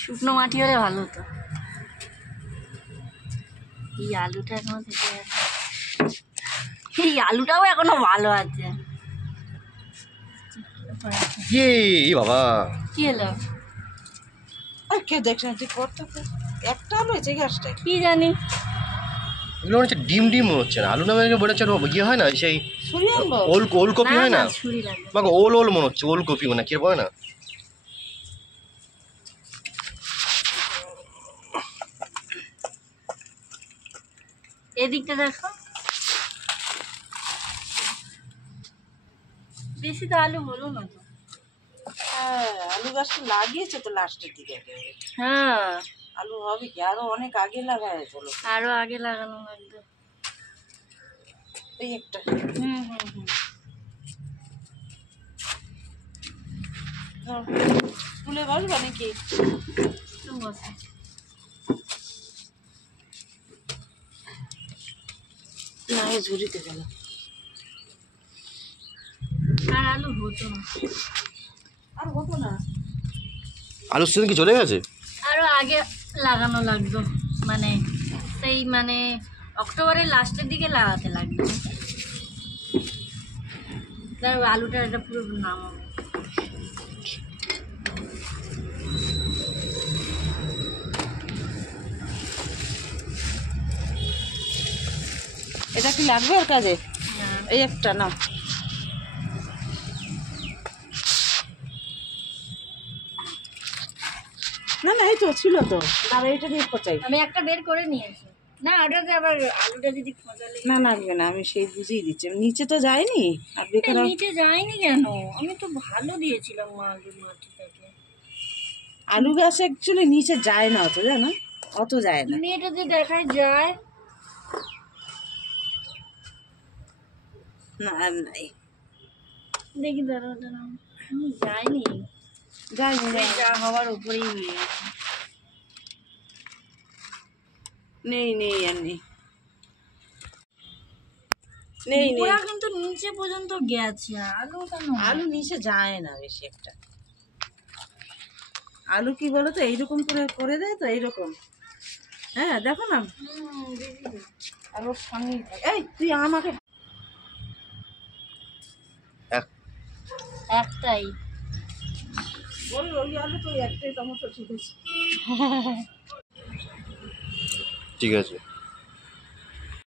শুকনো মাটি হলে ভালো হতো। এই আলুটা এখনো থেকে আছে, এই আলুটাও এখনো ভালো আছে। বাবা কি হলো? কে দেখছেন একটা আলু হয়েছে গাছটা, কি জানি এগুলো হচ্ছে ডিম ডিম মনে হচ্ছে না, আলু না মনে হচ্ছে ইয়ে হয় না সেই ওলকপি হয় না, ছুরি লাগে। আমাকে ওল ওল মনে হচ্ছে, ওলকপি মানে কি বলে না। এদিকটা দেখো, বেশি তো আলু হলো না তো। হ্যাঁ আলু গাছটা লাগিয়েছে তো লাস্টের দিকে একেবারে। হ্যাঁ আলু হবে কি, আরো অনেক আগে লাগায় চলো, আরো আগে লাগানো লাগবে। এই একটা তুলে বসবা নাকি? না এই ঝুড়িতে গেল। আর আলু হতো না, আর হতো না, আলুর সিজন কি চলে গেছে? আরো আগে লাগানো লাগতো, মানে সেই মানে অক্টোবরের লাস্টের দিকে লাগাতে লাগবে। আলুটা এটা পুরো নাম হবে। এটা কি লাগবে ওর কাজে? এই একটা না, না না এই তো ছিল তো, দাঁড়া এটা দিয়ে খোঁচাই। আমি একটা বের করে নিয়েছি। না ওটাতে আবার আলুটা যদি খোঁজালে না লাগবে না, আমি সেই বুঝিয়ে দিচ্ছি, নিচে তো যায়নি। আর বেকার নিচে যায়নি কেন? আমি তো ভালো দিয়েছিলাম আলুর মাটিটাকে। আলু গাছ অ্যাকচুয়ালি নিচে যায় না অত, জানো অত যায় না। এটাতে দেখায় যায় না আর নাই, দেখি দাঁড়াও দাঁড়াও, যায়নি, যায়নি যা হওয়ার উপরেই হয়ে গেছে। নেই নেই আর নেই, নেই নেই। ওরা কিন্তু নিচে পর্যন্ত গেছে, আলু কেন? আলু নিচে যায় না বেশি একটা। আলু কি বলো তো এইরকম করে করে দেয় তো এইরকম। হ্যাঁ দেখো না, আর ওর সঙ্গে এই তুই আমাকে একটাই ওই ওই আলু তো একটাই টমেটো ঠিক আছে। ঠিক আছে।